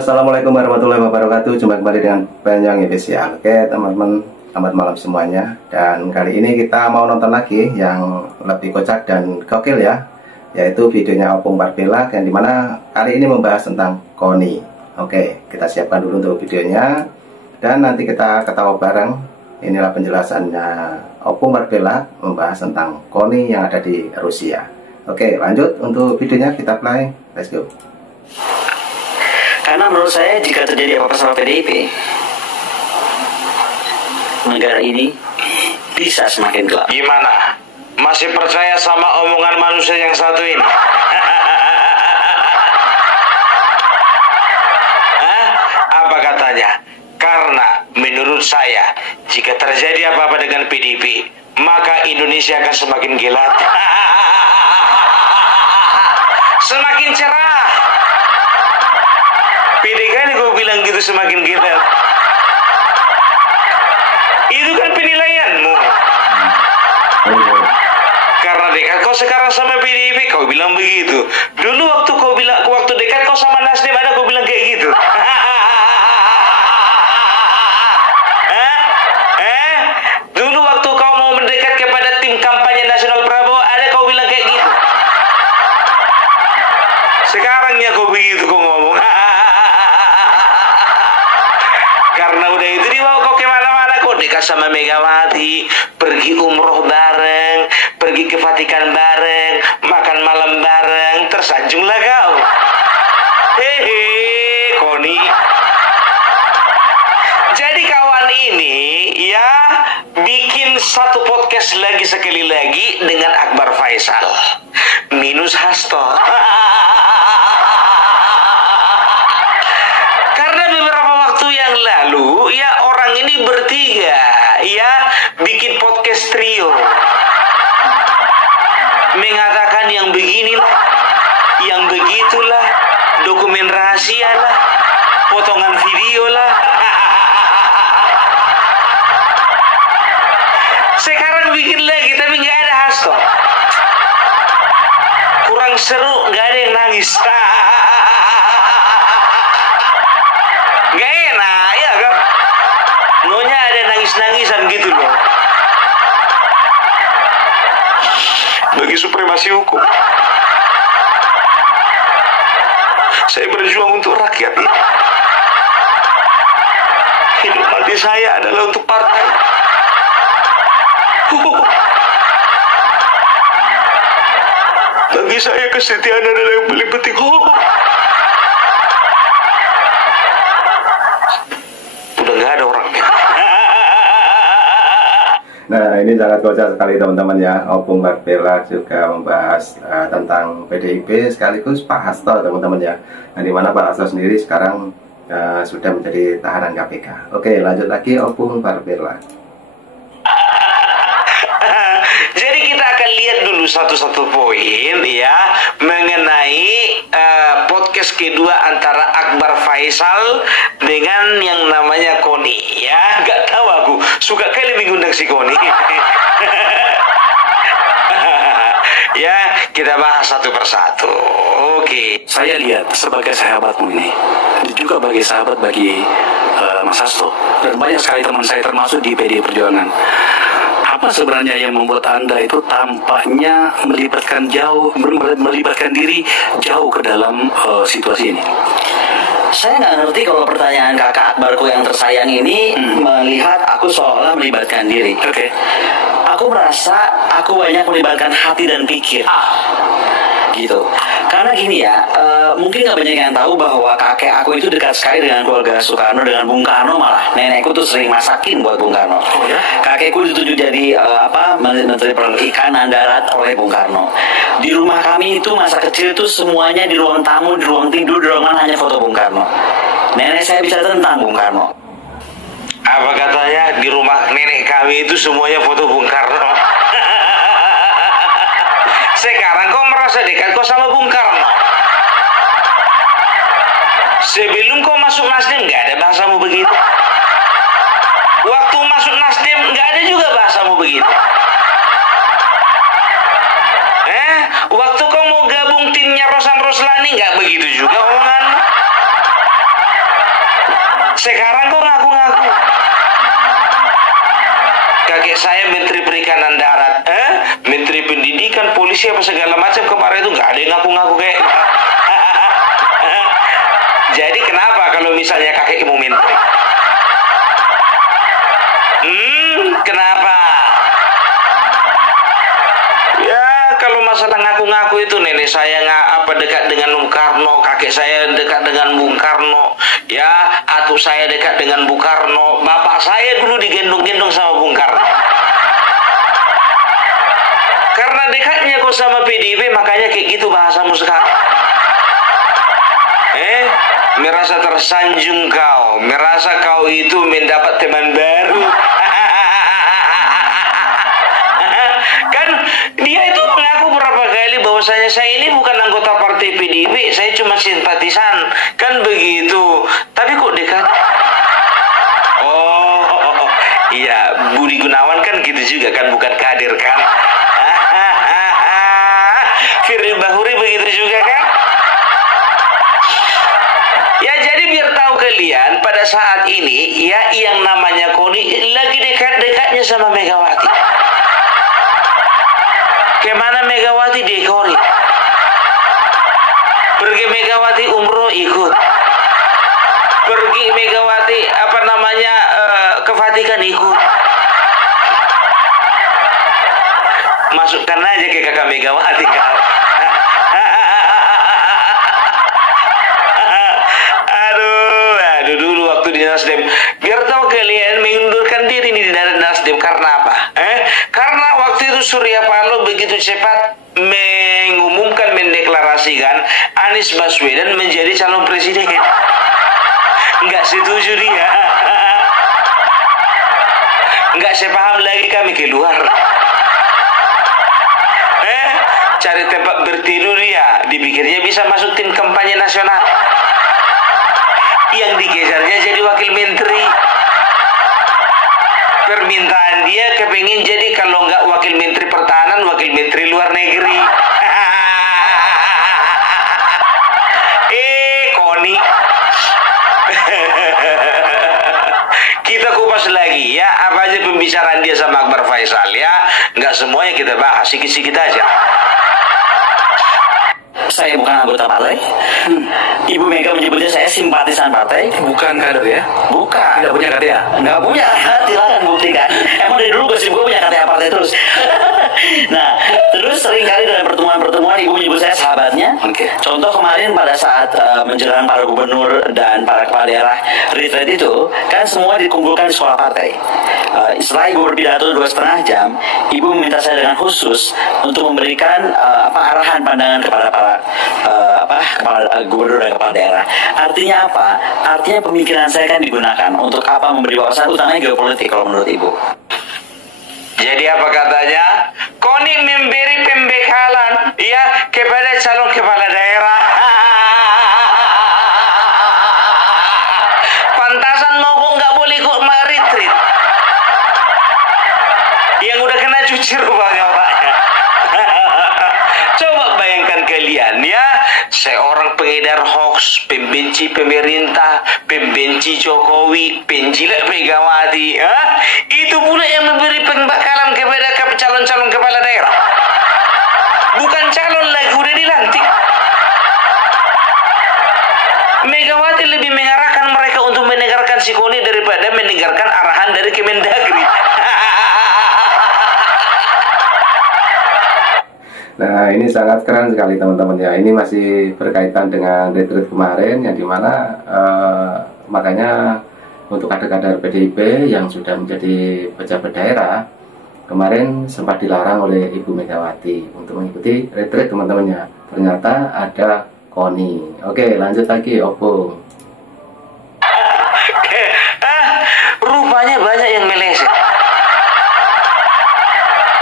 Assalamualaikum warahmatullahi wabarakatuh. Jumpa kembali dengan Panjang Spesial. Oke teman-teman, selamat malam semuanya. Dan kali ini kita mau nonton lagi yang lebih kocak dan gokil ya, yaitu videonya Opung Barbella, yang dimana kali ini membahas tentang KONI. Oke, kita siapkan dulu untuk videonya, dan nanti kita ketawa bareng. Inilah penjelasannya Opung Barbella membahas tentang KONI yang ada di Rusia. Oke, lanjut untuk videonya, kita play. Let's go. Karena menurut saya jika terjadi apa-apa sama PDIP, negara ini bisa semakin gelap. Gimana? Masih percaya sama omongan manusia yang satu ini? Hah? Apa katanya? Karena menurut saya, jika terjadi apa-apa dengan PDIP, maka Indonesia akan semakin gelap. Semakin cerah. Pede kali gue bilang gitu, semakin gelap. Itu kan penilaianmu. Karena dekat kau sekarang sama PDIP, kau bilang begitu. Dulu waktu dekat kau sama Nasdem, ada kau bilang kayak gitu. Dulu waktu kau mau mendekat kepada tim kampanye nasional Prabowo, ada kau bilang kayak gitu. Sekarangnya kau begitu kau ngomong. Karena udah itu dibawa kau kemana-mana, kau dekat sama Megawati, pergi umroh bareng, pergi ke Vatikan bareng, makan malam bareng, tersanjunglah kau. Hehe, KONI. Jadi kawan ini ya bikin satu podcast lagi sekali lagi dengan Akbar Faisal minus Hasto. Lalu ya orang ini bertiga ya bikin podcast trio, mengatakan yang beginilah, yang begitulah, dokumen rahasia lah, potongan video lah. Sekarang bikin lagi tapi nggak ada Hasto, kurang seru, nggak ada yang nangis. Gak enak ya kan, nonya ada nangis-nangisan gitu loh. Bagi supremasi hukum, saya berjuang untuk rakyat ini. Hidup mati saya adalah untuk partai. Bagi saya kesetiaan adalah yang paling penting. Nggak ada orangnya. Nah, ini sangat kocak sekali teman-teman ya. Opung Barbella juga membahas tentang PDIP sekaligus Pak Hasto teman-teman ya. Nah, dimana Pak Hasto sendiri sekarang sudah menjadi tahanan KPK. Oke, lanjut lagi Opung Barbella. Jadi kita akan lihat dulu satu-satu poin ya mengenai podcast kedua antara Akbar Faisal dengan yang namanya KONI ya. Gak tahu, aku suka kali mengundang si KONI. Ya, kita bahas satu persatu. Oke. Saya lihat sebagai sahabatmu ini, dan juga sebagai sahabat bagi Mas Hasto dan banyak sekali teman saya termasuk di PDI Perjuangan. Apa sebenarnya yang membuat Anda itu tampaknya melibatkan diri jauh ke dalam situasi ini? Saya nggak ngerti kalau pertanyaan kakak Akbarku yang tersayang ini melihat aku seolah melibatkan diri. Oke. Aku merasa aku banyak melibatkan hati dan pikir. Gitu. Karena gini ya, mungkin nggak banyak yang tahu bahwa kakek aku itu dekat sekali dengan keluarga Soekarno, dengan Bung Karno malah. Nenekku tuh sering masakin buat Bung Karno. Oh ya? Kakekku ditunjuk jadi Menteri Perikanan Darat oleh Bung Karno. Di rumah kami itu masa kecil itu semuanya di ruang tamu, di ruang tidur, di ruang mana hanya foto Bung Karno. Nenek saya bicara tentang Bung Karno. Apa katanya, di rumah nenek kami itu semuanya foto Bung Karno. Sekarang kau merasa dekat kau sama Bung Karno. Sebelum kau masuk Nasdem nggak ada bahasamu begitu. Waktu masuk Nasdem nggak ada juga bahasamu begitu. Waktu kau mau gabung timnya Rosan Roslani nggak begitu juga omongan. Sekarang kok ngaku-ngaku. Kakek saya Menteri Perikanan Darat, Menteri Pendidikan, Polisi apa segala macam, kemarin itu nggak ada yang ngaku-ngaku kayak. Jadi kenapa kalau misalnya kakek mau menteri? Kenapa? Ya kalau masalah ngaku-ngaku itu nenek saya dekat dengan Bung Karno, kakek saya dekat dengan Bung Karno, ya, atau saya dekat dengan Bung Karno, bapak saya dulu digendong-gendong sama Bung Karno. Karena dekatnya kok sama PDIP, makanya kayak gitu bahasamu sekarang. Merasa tersanjung kau, merasa kau itu mendapat teman baru. Kan dia itu mengaku berapa kali bahwasanya saya ini bukan anggota partai PDIP, saya cuma simpatisan, kan begitu. Tapi kok dekat? Oh, iya, Budi Gunawan kan gitu juga kan, bukan kader kan? Firly Bahuri begitu juga kan? Ya, jadi biar tahu kalian pada saat ini ya yang namanya Koni lagi dekat-dekatnya sama Megawati. Kemana Megawati dekori? Pergi Megawati umroh ikut. Pergi Megawati ke Vatikan ikut. Masukkan aja ke kakak Megawati kau. Aduh dulu waktu di Nasdem. Biar tahu kalian mengundurkan diri di Nasdem karena apa? Karena waktu itu Surya Paloh begitu cepat mendeklarasikan Anies Baswedan menjadi calon presiden. Nggak setuju dia. Nggak sepaham lagi kami keluar. Cari tempat bertidur dia, dipikirnya bisa masuk tim kampanye nasional. Yang dikejarnya jadi wakil menteri. Permintaan dia kepingin jadi kalau nggak wakil menteri pertahanan, wakil menteri luar negeri. Koni. Kita kupas lagi ya, apa aja pembicaraan dia sama Akbar Faisal ya. Nggak semuanya kita bahas, sikit-sikit aja. Saya bukan anggota partai. Ibu Mega menyebutnya saya simpatisan partai. Bukan kader ya? Bukan. Tidak punya KTA? Nggak punya. Silakan buktikan. Emang dari dulu gosip gue punya KTA partai terus. Nah, terus seringkali dalam pertemuan-pertemuan ibu menyebut saya sahabatnya. Contoh kemarin pada saat menjelang para gubernur dan para kepala daerah retreat itu, kan semua dikumpulkan di sekolah partai. Setelah ibu berpidato 2,5 jam, ibu meminta saya dengan khusus untuk memberikan arahan pandangan kepada para kepala gubernur dan kepala daerah. Artinya apa? Artinya pemikiran saya kan digunakan untuk apa, memberi wawasan, utamanya geopolitik kalau menurut ibu. Jadi apa katanya? Koni memberi pembekalan ya kepada calon kepala daerah. Pantasan mau kok nggak boleh kok retreat. Yang udah kena cuci rupanya orangnya. Coba bayangkan kalian ya, seorang pengedar hoax, pembenci pemerintah, pembenci Jokowi, penjilat Megawati, itu pula yang memberi pembekalan kepada calon-calon kepala daerah. Bukan calon lagi, udah dilantik. Megawati lebih mengarahkan mereka untuk mendengarkan si Koni daripada mendengarkan arahan dari Kemendagri. Nah, ini sangat keren sekali teman-teman ya. Ini masih berkaitan dengan retreat kemarin yang dimana makanya untuk kader-kader PDIP yang sudah menjadi pejabat daerah kemarin sempat dilarang oleh Ibu Megawati untuk mengikuti retreat teman-temannya. Ternyata ada Koni. Oke, lanjut lagi Opung. Rupanya banyak yang meleset.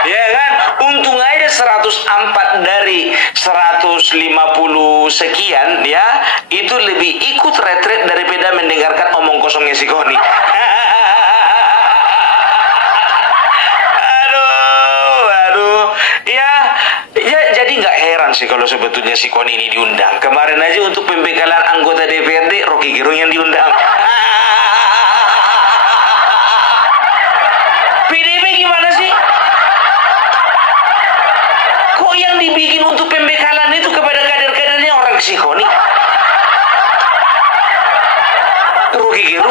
Ya kan? Untung aja 104 dari 150 sekian ya, itu lebih ikut retreat daripada mendengarkan omong kosongnya si Koni. Aduh. Ya jadi nggak heran sih kalau sebetulnya si Koni ini diundang. Kemarin aja untuk pembekalan anggota DPRD Rocky Gerung yang diundang. yang dibikin untuk pembekalan itu kepada kader-kadernya orang Sikoni. Rugi gitu.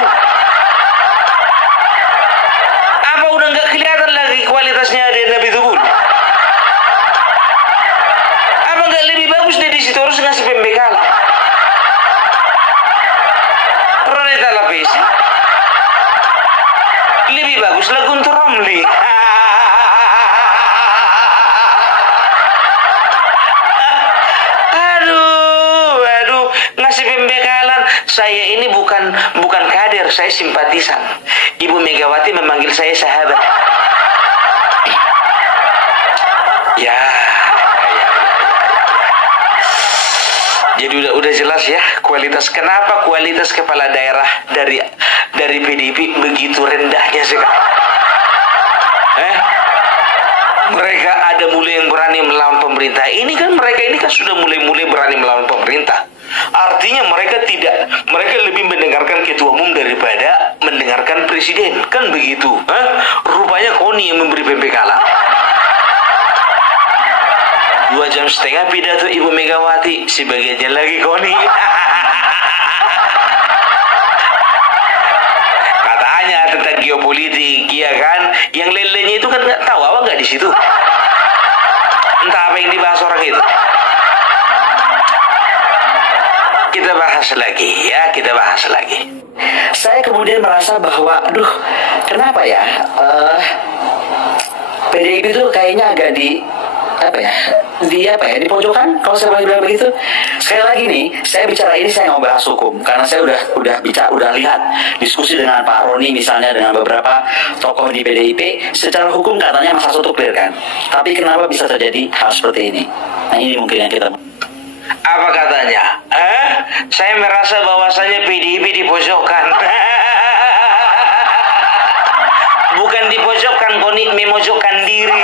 Apa udah nggak kelihatan lagi kualitasnya di Nabi Tubul? Apa nggak lebih bagus dari situ harus ngasih pembekalan? Ronita Lapisi lebih bagus lah Guntur Romli. Aduh, ngasih pembekalan. Saya ini bukan kader, saya simpatisan. Ibu Megawati memanggil saya sahabat. Ya. Jadi udah jelas ya kenapa kualitas kepala daerah dari PDIP begitu rendahnya sekarang. Mereka ada mulai yang berani melawan pemerintah. Mereka ini kan sudah mulai berani melawan pemerintah. Artinya mereka lebih mendengarkan ketua umum daripada mendengarkan presiden. Kan begitu. Rupanya Koni yang memberi pembekalan. 2,5 jam pidato Ibu Megawati, sebagiannya lagi Koni. Katanya tentang geopolitik, ya kan? Yang lelenya itu kan nggak tahu apa nggak di situ. Entah apa yang dibahas orang itu. Kita bahas lagi. Saya kemudian merasa bahwa, kenapa ya PDIP itu kayaknya agak di pojokkan, kalau saya boleh bilang begitu. Sekali lagi nih, saya bicara ini saya nggak bahas hukum karena saya udah lihat diskusi dengan Pak Roni misalnya, dengan beberapa tokoh di PDIP. Secara hukum katanya Mas Hasto itu clear kan, tapi kenapa bisa terjadi hal seperti ini? Nah, ini mungkin yang kita apa katanya? Saya merasa bahwasanya PDIP dipojokkan. Bukan dipojokkan, Koni memojokkan diri.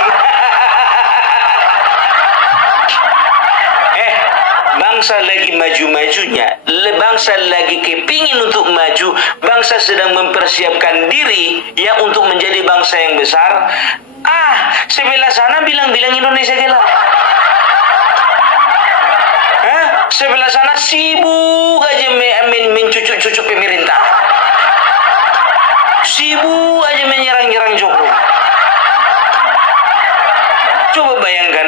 Bangsa lagi maju-majunya, bangsa lagi kepingin untuk maju, bangsa sedang mempersiapkan diri ya untuk menjadi bangsa yang besar. Sebelah sana bilang-bilang Indonesia gelap. Sebelah sana sibuk aja mencucuk-cucuk pemerintah. Sibuk aja menyerang-nyerang Jokowi.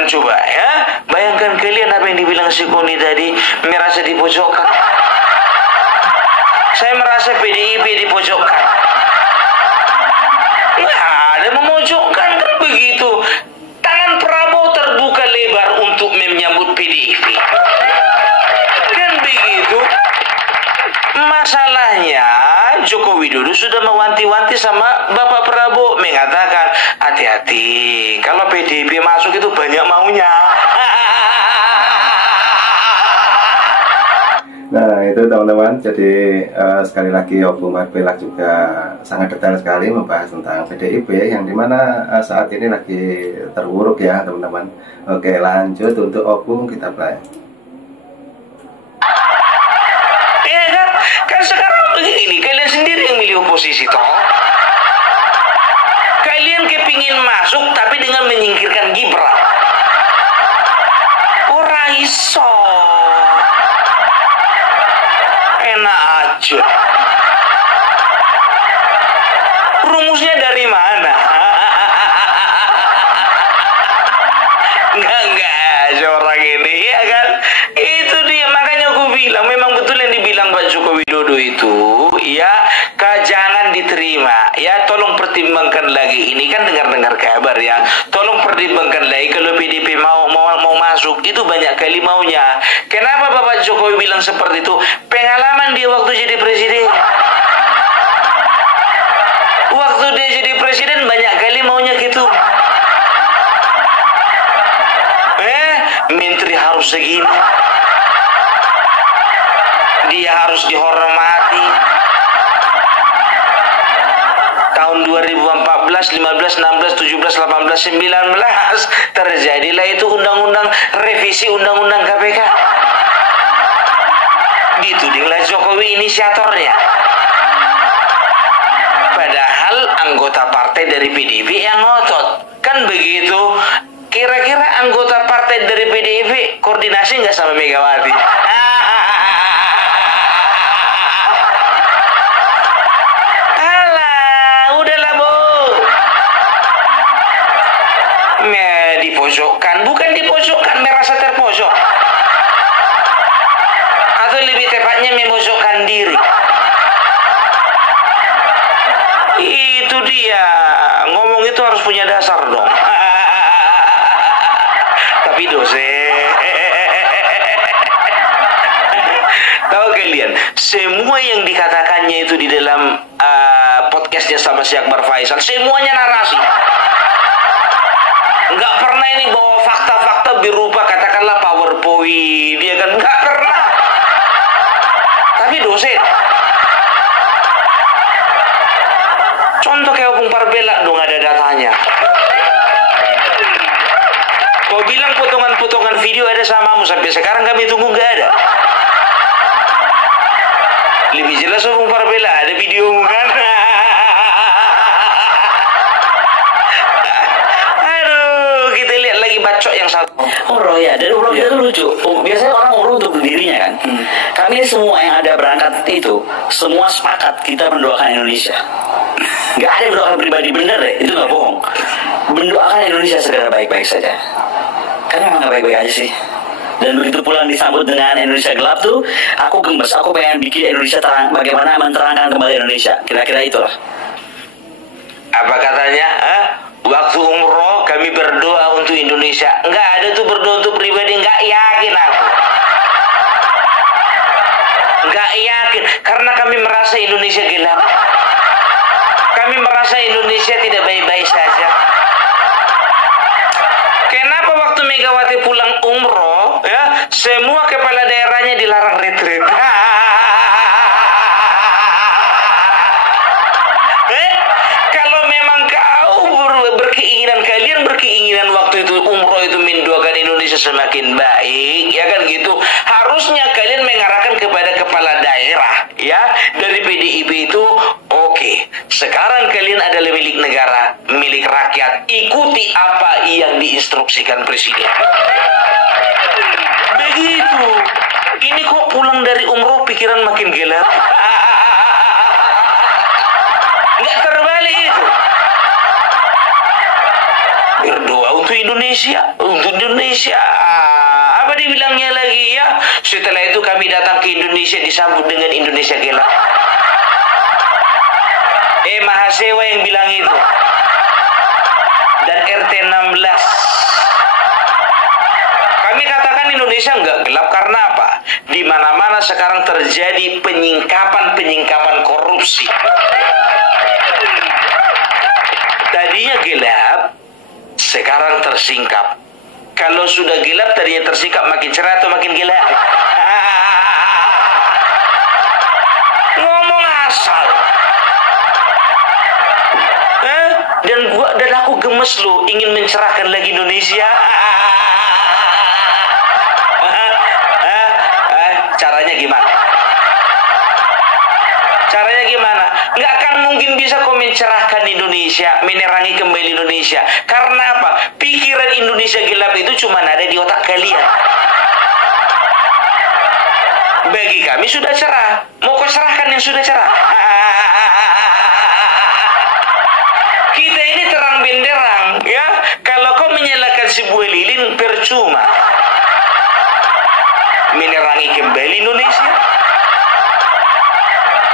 Coba ya. Bayangkan kalian apa yang dibilang si Koni tadi, merasa dipojokkan. Saya merasa PDIP dipojokkan. Nggak ada memojokkan, kan begitu. Tangan Prabowo terbuka lebar untuk menyambut PDIP. Kan begitu. Masalahnya Joko Widodo sudah mewanti-wanti sama Bapak Prabowo, mengatakan hati-hati kalau PDIP masuk itu banyak maunya. Nah itu teman-teman, jadi sekali lagi Opung Marpelak juga sangat detail sekali membahas tentang PDIP yang dimana saat ini lagi terpuruk ya teman-teman. Oke, lanjut untuk Opung, kita play. Kan sekarang begini, kalian sendiri yang milih oposisi toh. Kalian kepingin masuk tapi dengan menyingkirkan Gibran. Ora iso. Enak aja. Rumusnya dari mana? Enggak seorang ini ya kan. Itu dia, makanya aku bilang memang betul yang dibilang Pak Joko Widodo itu ya, jangan diterima ya, tolong pertimbangkan lagi. Ini kan dengar kabar ya, tolong pertimbangkan lagi. Kalau PDIP mau masuk itu banyak kali maunya. Kenapa Bapak Jokowi bilang seperti itu? Pengalaman dia waktu jadi presiden. Waktu dia jadi presiden banyak kali maunya gitu. Menteri harus segini, dia harus dihormati. Tahun 2014, 15, 16, 17, 18, 19 terjadilah itu undang-undang revisi undang-undang KPK. Ditudinglah Jokowi inisiatornya. Padahal anggota partai dari PDIP yang ngotot. Kan begitu. Kira-kira anggota partai dari PDIP koordinasi nggak sama Megawati? Alah, udahlah Bu. Dipojokkan, bukan dipojokkan, merasa terpojok. Atau lebih tepatnya memojokkan diri. Itu dia. Ngomong itu harus punya dasar dong. Tapi dosen. Tahu kalian, semua yang dikatakannya itu di dalam podcastnya sama si Akbar Faisal, semuanya narasi. Nggak pernah ini bawa fakta-fakta berupa katakanlah PowerPoint, dia kan nggak pernah. Tapi dosen. Contoh kayak Opung Parbela dong ada datanya. Kau bilang potongan-potongan video ada samamu sampai sekarang kami tunggu nggak ada. Lebih jelas Opung Parbela ada videomu kan? Aduh, kita lihat lagi bacok yang satu. Umroh ya, dan umroh kita tuh lucu. Biasanya orang umroh untuk dirinya kan. Kami semua yang ada berangkat itu, semua sepakat kita mendoakan Indonesia. Nggak ada yang mendoakan pribadi, bener deh, itu nggak bohong. Mendoakan Indonesia segera baik-baik saja. Karena emang nggak baik-baik aja sih. Dan begitu pulang disambut dengan Indonesia gelap tuh, aku gemes, aku pengen bikin Indonesia terang, bagaimana menerangkan kembali Indonesia. Kira-kira itulah. Apa katanya? Waktu umroh kami berdoa untuk Indonesia. Nggak ada tuh berdoa untuk pribadi, nggak yakin aku. Nggak yakin, karena kami merasa Indonesia gelap. Kami merasa Indonesia tidak baik-baik saja. Kenapa waktu Megawati pulang umroh, ya, semua kepala daerahnya dilarang retreat? Kalau memang kau berkeinginan, kalian berkeinginan waktu itu umroh itu mendoakan Indonesia semakin baik, ya kan gitu. Harusnya kalian mengarahkan kepada kepala daerah, ya, dari PDIP itu. Oke, sekarang kalian adalah milik negara, milik rakyat. Ikuti apa yang diinstruksikan presiden. Begitu. Ini kok pulang dari umroh pikiran makin gelap. Nggak terbalik itu. Berdoa untuk Indonesia, untuk Indonesia. Apa dibilangnya lagi ya? Setelah itu kami datang ke Indonesia disambut dengan Indonesia gelap. Mahasewa yang bilang itu. Dan RT 16. Kami katakan Indonesia nggak gelap karena apa? Di mana-mana sekarang terjadi penyingkapan korupsi. Tadinya gelap, sekarang tersingkap. Kalau sudah gelap tadinya tersingkap, makin cerah atau makin gelap? Ngomong asal. Dan aku gemes loh, ingin mencerahkan lagi Indonesia. Caranya gimana? Caranya gimana? Nggak akan mungkin bisa kau mencerahkan Indonesia, menerangi kembali Indonesia. Karena apa? Pikiran Indonesia gelap itu cuma ada di otak kalian. Bagi kami sudah cerah. Mau kau cerahkan yang sudah cerah? Kita ini terang benderang, ya. Kalau kau menyalakan sebuah lilin, percuma. Menerangi kembali Indonesia.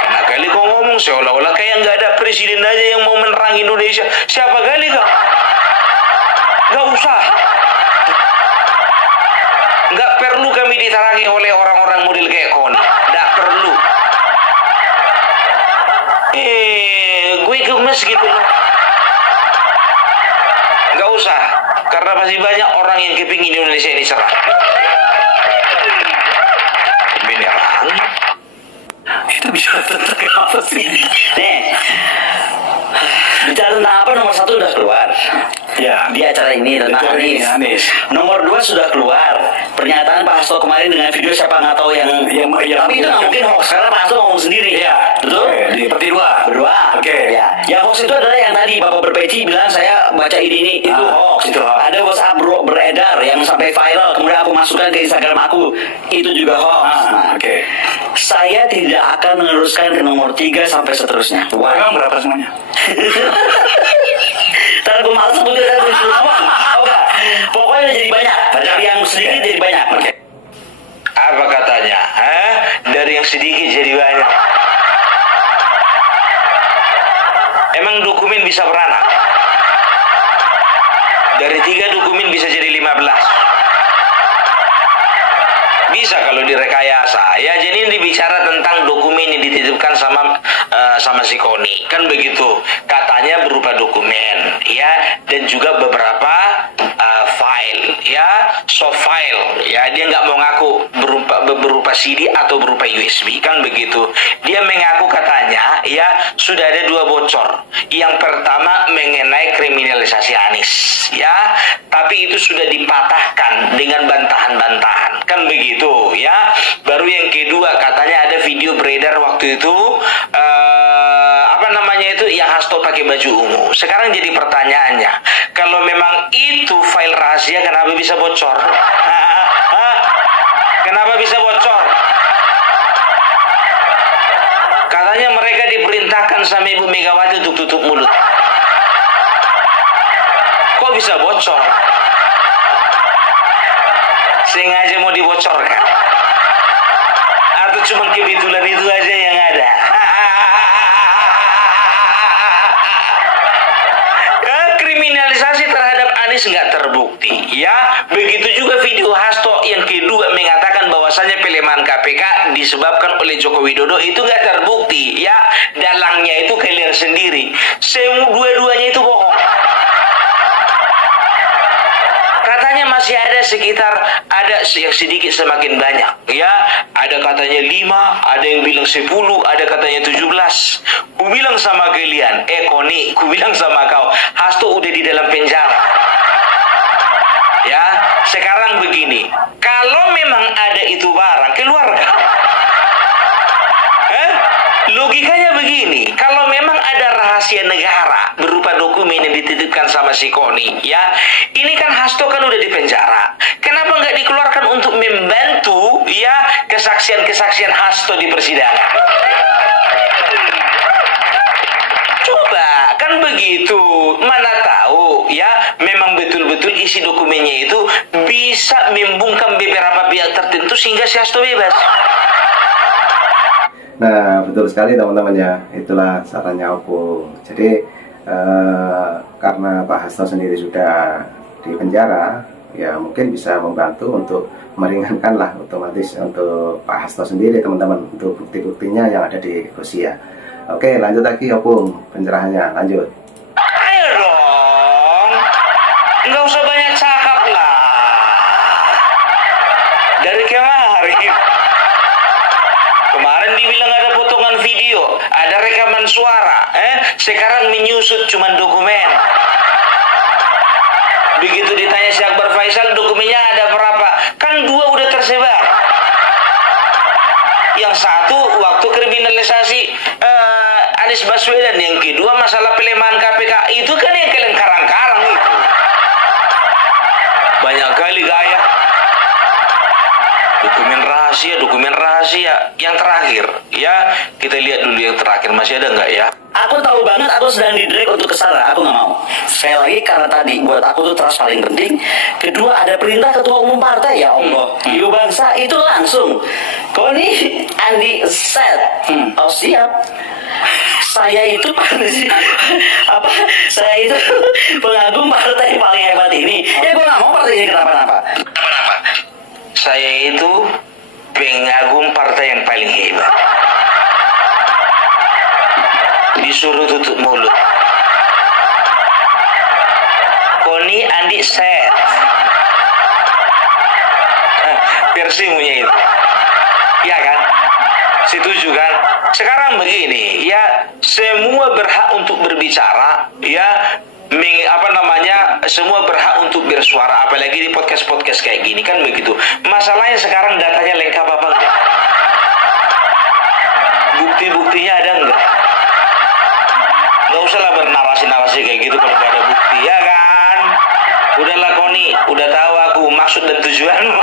Nah, kali kau ngomong seolah-olah kayak nggak ada presiden aja yang mau menerangi Indonesia. Siapa kali kau? Nggak usah. Nggak perlu kami diterangi oleh orang-orang model kayak kau. Nggak perlu. Gue gemes gitu loh. Nggak usah, karena masih banyak orang yang kepingin Indonesia ini cerah. Beneran? Itu bisa tentang apa sih? Nih, bicara tentang apa nomor 1 udah keluar. Ya, di acara ini tentang Anies. Nomor 2 sudah keluar. pernyataan Pak Hasto kemarin dengan video siapa nggak tahu yang tapi itu nggak mungkin hoax karena Pak Hasto ngomong sendiri. Iya, betul. Di berdua. Oke. Ya. Yang hoax itu adalah yang tadi Bapak berpeci bilang saya baca ini itu hoax. Itu hoax. Ada WhatsApp beredar yang sampai viral kemudian aku masukkan ke Instagram aku itu juga hoax. Oke. Saya tidak akan meneruskan ke nomor 3 sampai seterusnya. Emang berapa semuanya? Karena gue malas sebutin semua. Pokoknya jadi banyak. Dari yang sedikit jadi banyak. Oke. Apa katanya? Dari yang sedikit jadi banyak. Emang dokumen bisa beranak? Dari 3 dokumen bisa jadi 15. Bisa kalau direkayasa. Ya, jadi ini bicara tentang dokumen yang dititipkan sama si Koni. Kan begitu. Katanya berupa dokumen, ya, dan juga beberapa file, ya, soft file. Ya, dia nggak mau ngaku berupa CD atau berupa USB. Kan begitu. Dia mengaku katanya, ya, sudah ada 2 bocor. Yang pertama mengenai kriminalisasi Anies, ya, tapi itu sudah dipatahkan dengan bantahan-bantahan. Kan begitu, ya. Baru yang kedua katanya ada video beredar waktu itu yang Hasto pakai baju ungu. Sekarang jadi pertanyaannya, kalau memang itu file rahasia kenapa bisa bocor? Kenapa bisa bocor? Katanya mereka diperintahkan sama Ibu Megawati untuk tutup mulut. Kok bisa bocor? Sengaja mau dibocorkan? Atau cuma kebetulan itu aja yang ada? Kriminalisasi terhadap Anies nggak terbukti, ya. Begitu juga video Hasto yang kedua mengatakan bahwasannya pelemahan KPK disebabkan oleh Joko Widodo itu nggak terbukti, ya. Dalangnya itu kalian sendiri. Dua-duanya itu bohong. Katanya masih ada sekitar, ada yang sedikit semakin banyak, ya. Ada katanya 5, ada yang bilang 10, ada katanya 17. Ku bilang sama kalian, Koni, ku bilang sama kau, Hasto udah di dalam penjara. Ya, sekarang begini, kalau memang ada itu barang, keluarkan. Logikanya begini, kalau memang ada rahasia negara berupa dokumen yang dititipkan sama si Koni, ya, ini kan Hasto kan udah di penjara. Kenapa nggak dikeluarkan untuk membantu, ya, kesaksian-kesaksian Hasto di persidangan? Coba, kan begitu. Mana tahu, ya, memang betul-betul isi dokumennya itu bisa membungkam beberapa pihak tertentu sehingga si Hasto bebas. Nah, betul sekali teman-teman ya, itulah sarannya Opung. Jadi karena Pak Hasto sendiri sudah di penjara, ya mungkin bisa membantu untuk meringankan lah otomatis untuk Pak Hasto sendiri teman-teman, untuk bukti-buktinya yang ada di Rusia. Oke, lanjut lagi Opung pencerahannya, lanjut. Ayo dong, nggak usah banyak cakap lah. Dari kemarin dibilang ada potongan video, ada rekaman suara, sekarang menyusut cuman dokumen. Begitu ditanya si Akbar Faisal, dokumennya ada berapa? Kan 2 udah tersebar. Yang satu waktu kriminalisasi Anies Baswedan, yang kedua masalah pelemahan KPK. Itu kan yang kalian karang-karang itu. Banyak kali gaya. Dokumen rahasia. Yang terakhir, ya, kita lihat dulu yang terakhir, masih ada nggak ya? Aku tahu banget aku sedang di-drag untuk kesana, aku nggak mau. Sekali lagi karena tadi buat aku tuh trust paling penting. Kedua, ada perintah ketua umum partai, ya Allah. Ibu bangsa itu langsung. Koni Andi set. Oh siap. Saya itu saya itu pengagum partai paling hebat ini. Ya gue nggak mau partai ini kenapa-napa. Saya itu pengagum partai yang paling hebat. Disuruh tutup mulut. Koni Andi set. Versimunya itu. Ya kan? Setuju kan? Sekarang begini, ya, semua berhak untuk berbicara, ya, semua berhak untuk bersuara, apalagi di podcast-podcast kayak gini, kan begitu. Masalahnya sekarang datanya lengkap apa enggak? Bukti-buktinya ada enggak? Nggak usah lah bernarasi-narasi kayak gitu kalau nggak ada bukti, ya kan? Udahlah Koni, udah tahu aku maksud dan tujuanmu.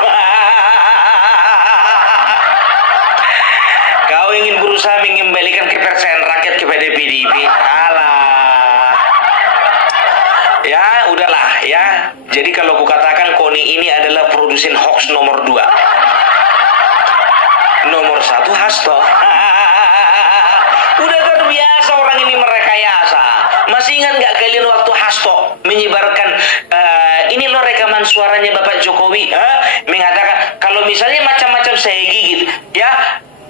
Kau ingin berusaha mengembalikan kepercayaan rakyat kepada PDIP. Alah. Ya, udahlah ya. Jadi kalau aku katakan Koni ini adalah produsen hoax nomor 2. Nomor 1 Hasto. Udah terbiasa orang ini merekayasa. Masih ingat nggak kalian waktu Hasto menyebarkan ini loh rekaman suaranya Bapak Jokowi, mengatakan kalau misalnya macam-macam saya gigit, ya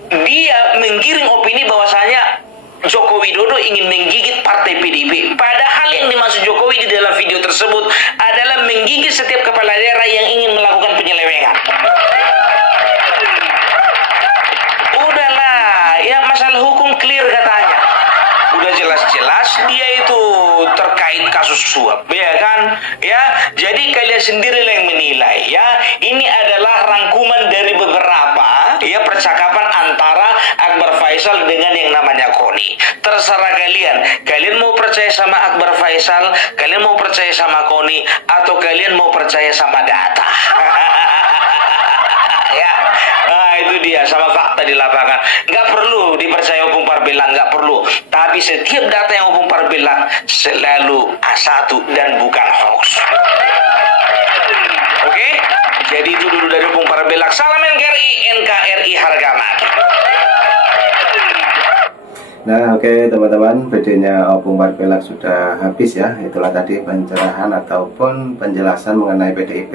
dia menggiring opini bahwasanya Joko Widodo ingin menggigit partai PDIP. Padahal yang dimaksud Jokowi di dalam video tersebut adalah menggigit setiap kepala daerah yang ingin melakukan penyelewengan. Udahlah, ya masalah hukum clear katanya. Udah jelas-jelas dia itu terkait kasus suap, ya kan? Ya, jadi kalian sendirilah yang menilai, ya. Ini adalah rangkuman dari beberapa ya percakapan antara Akbar Faisal dengan yang namanya Koni. Terserah kalian. Kalian mau percaya sama Akbar Faisal, kalian mau percaya sama Koni, atau kalian mau percaya sama data. Ya, nah itu dia sama fakta di lapangan. Nggak perlu dipercaya Opung Parbelang, nggak perlu. Tapi setiap data yang Opung Parbelang selalu A1 dan bukan hoax. Oke? Jadi itu dulu dari Opung Parbelang. Salam NKRI, NKRI harga mati. Nah oke teman-teman, videonya Opung Parbelang sudah habis ya. Itulah tadi pencerahan ataupun penjelasan mengenai PDIP.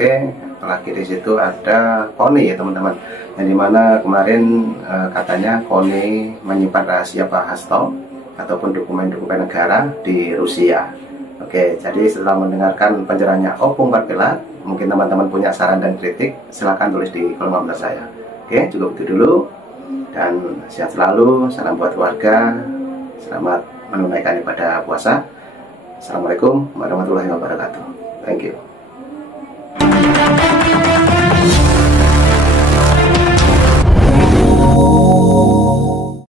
Apalagi di situ ada Koni ya teman-teman, yang dimana kemarin katanya Koni menyimpan rahasia Pak Hasto ataupun dokumen-dokumen negara di Rusia. Oke, jadi setelah mendengarkan pencerahannya Opung Parbelang, mungkin teman-teman punya saran dan kritik, silahkan tulis di kolom komentar saya. Oke, cukup itu dulu. Dan sehat selalu, salam buat keluarga, selamat menunaikan ibadah puasa. Assalamualaikum warahmatullahi wabarakatuh. Thank you.